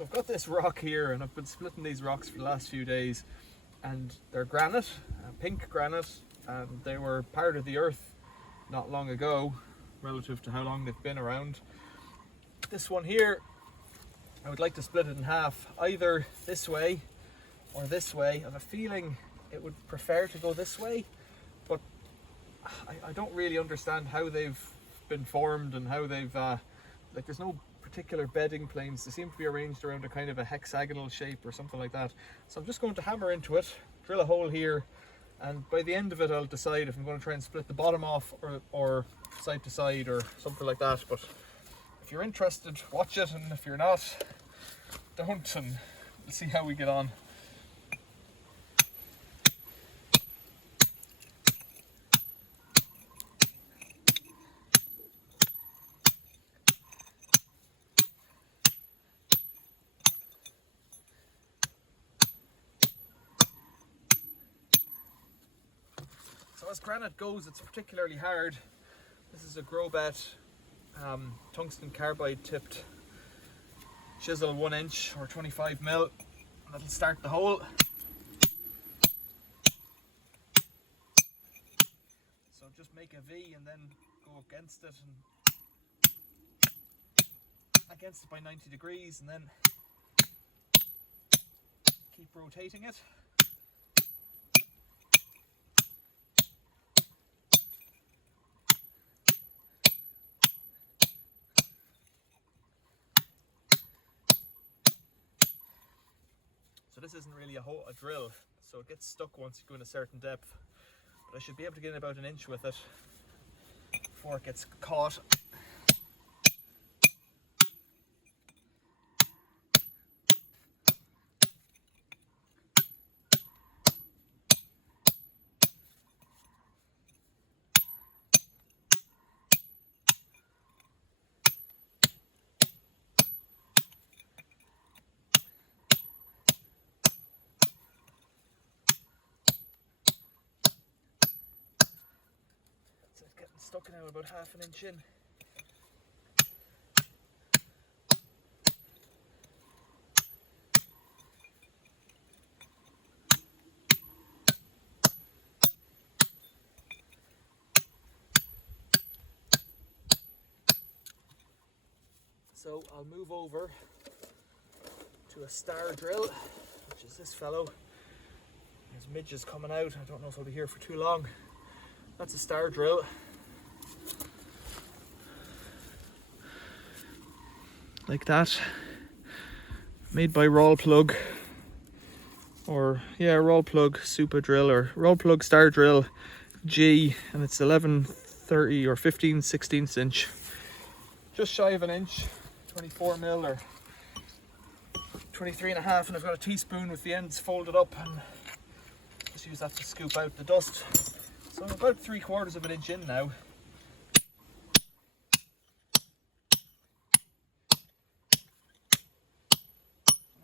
So I've got this rock here, and I've been splitting these rocks for the last few days, and they're granite, pink granite, and they were part of the earth not long ago relative to how long they've been around. This one here, I would like to split it in half, either this way or this way. I have a feeling it would prefer to go this way, but I don't really understand how they've been formed and how they've like, there's no particular bedding planes. They seem to be arranged around a kind of a hexagonal shape or something like that. So I'm just going to hammer into it, drill a hole here, and by the end of it I'll decide if I'm going to try and split the bottom off or side to side or something like that. But if you're interested, watch it, and if you're not, don't, and we'll see how we get on. So as granite goes, it's particularly hard. This is a Grobet tungsten carbide tipped chisel 1 inch or 25 mil. That'll start the hole. So just make a V and then go against it by 90 degrees, and then keep rotating it. So this isn't really a drill, so it gets stuck once you go in a certain depth. But I should be able to get in about 1 inch with it before it gets caught. Stuck now about 1/2 inch in. So I'll move over to a star drill, which is this fellow. There's midges coming out. I don't know if I'll be here for too long. That's a star drill. Like that, made by Roll Plug, or Roll Plug Super Drill, or Roll Plug Star Drill G, and it's 11/30 or 15/16 inch, just shy of 1 inch, 24 mil or 23.5, and I've got a teaspoon with the ends folded up, and just use that to scoop out the dust. So I'm about 3/4 of an inch in now.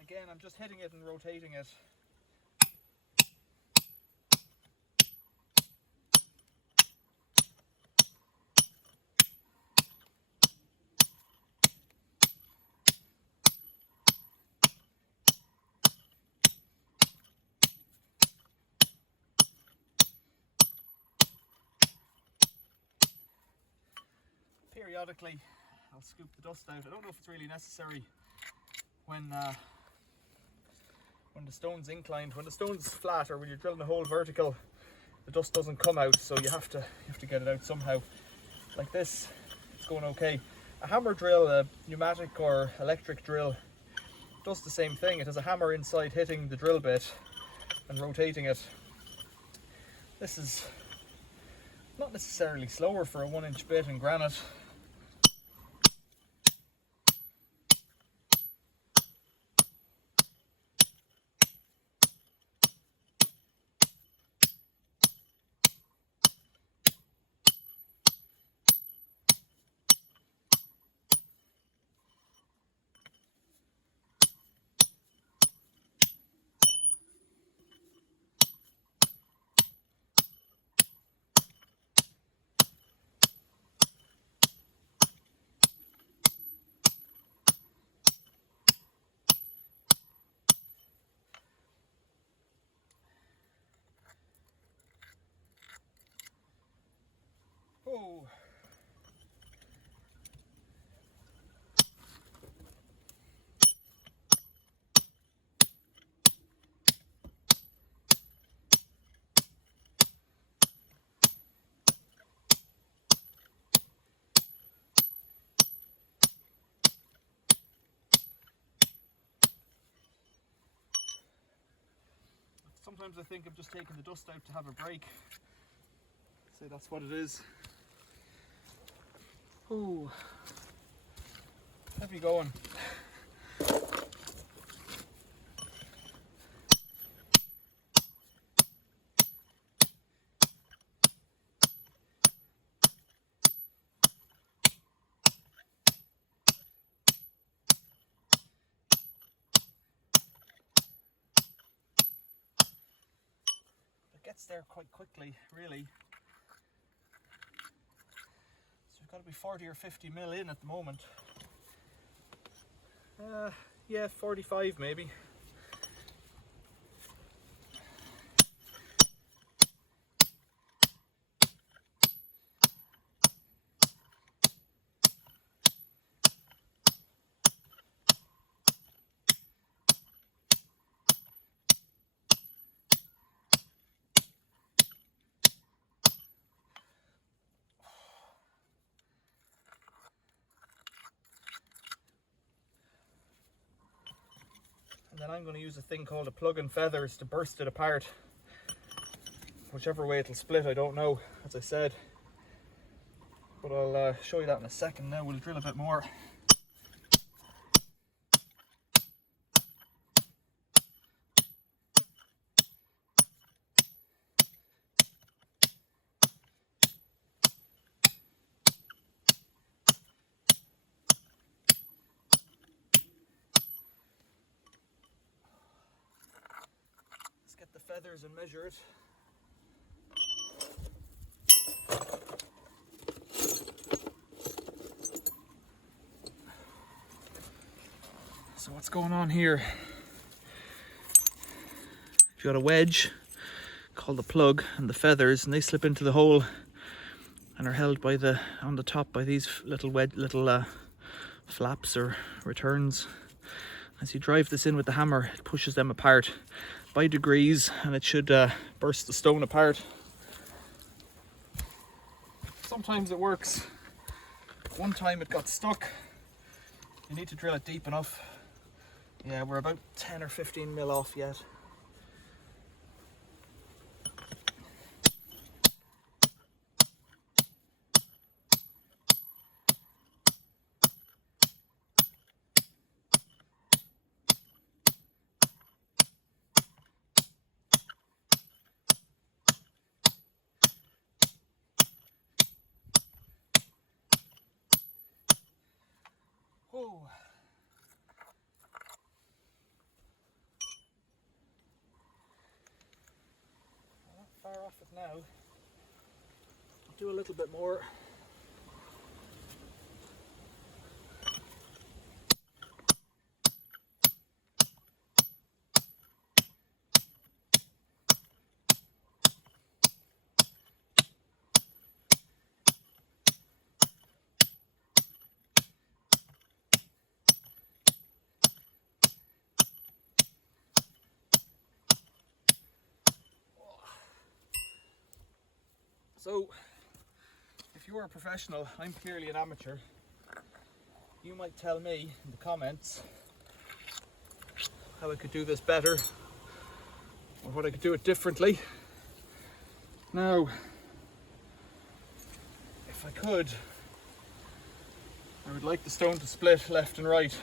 Again, I'm just hitting it and rotating it. Periodically, I'll scoop the dust out. I don't know if it's really necessary when the stone's inclined. When the stone's flat, or when you're drilling a hole vertical, the dust doesn't come out, so you have to get it out somehow. Like this, it's going okay. A hammer drill, a pneumatic or electric drill, does the same thing. It has a hammer inside hitting the drill bit and rotating it. This is not necessarily slower for a 1 inch bit in granite. Sometimes I think I'm just taking the dust out to have a break. Say that's what it is. Ooh, heavy going. Gets there quite quickly, really. So we've got to be 40 or 50 mil in at the moment. Yeah, 45 maybe. And then I'm going to use a thing called a plug and feathers to burst it apart. Whichever way it'll split, I don't know, as I said. But I'll show you that in a second. Now we'll drill a bit more. Get the feathers and measure it. So what's going on here? You've got a wedge called the plug and the feathers, and they slip into the hole and are held by on the top by these little flaps or returns. As you drive this in with the hammer, it pushes them apart by degrees, and it should burst the stone apart. Sometimes it works. One time it got stuck. You need to drill it deep enough. Yeah, we're about 10 or 15 mil off yet. Whoa. Not far off it now. I'll do a little bit more. So, if you're a professional, I'm clearly an amateur, you might tell me in the comments how I could do this better or what I could do it differently. Now, if I could, I would like the stone to split left and right.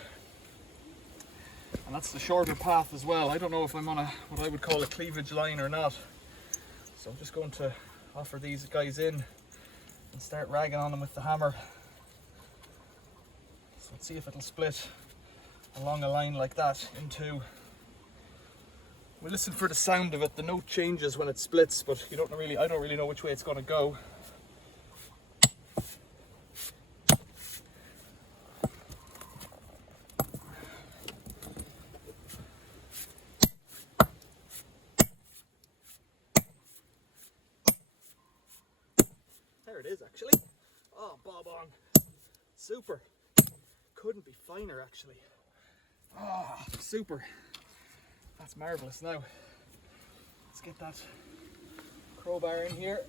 And that's the shorter path as well. I don't know if I'm on what I would call a cleavage line or not. So I'm just going to offer these guys in and start ragging on them with the hammer. So let's see if it'll split along a line like that in two. We listen for the sound of it. The note changes when it splits, but I don't really know which way it's going to go. There it is, actually. Oh, bob on. Super. Couldn't be finer, actually. Oh, super. That's marvellous. Now, let's get that crowbar in here.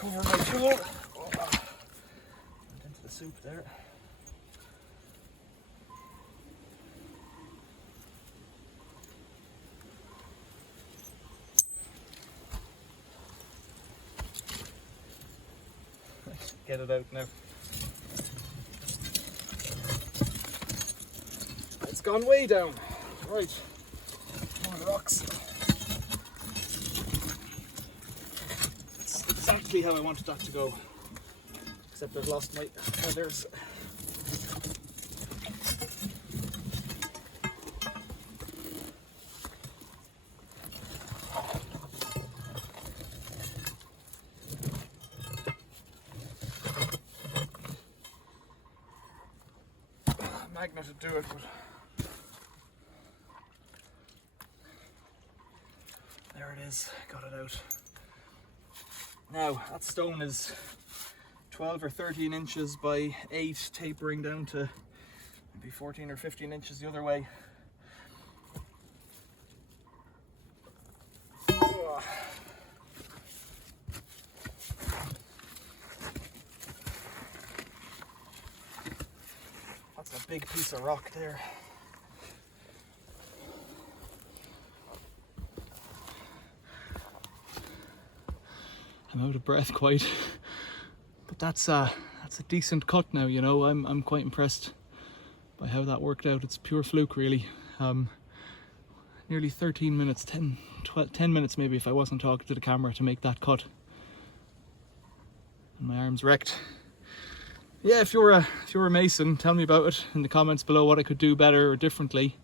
cover my tool. Oh, went into the soup there. Get it out now. It's gone way down. Right, more rocks. It's exactly how I wanted that to go, except I've lost my feathers. Magnet would do it, but there it is, got it out. Now, that stone is 12 or 13 inches by 8, tapering down to maybe 14 or 15 inches the other way. That's a big piece of rock there. I'm out of breath quite, but that's a decent cut now, you know. I'm quite impressed by how that worked out. It's pure fluke really. Nearly 13 minutes, 10 minutes maybe if I wasn't talking to the camera to make that cut. And my arm's wrecked. Yeah, if you're a mason, tell me about it in the comments below, what I could do better or differently,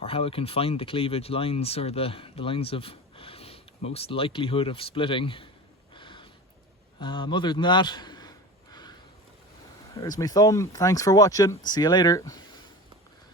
or how I can find the cleavage lines or the lines of most likelihood of splitting. Other than that, there's my thumb. Thanks for watching. See you later.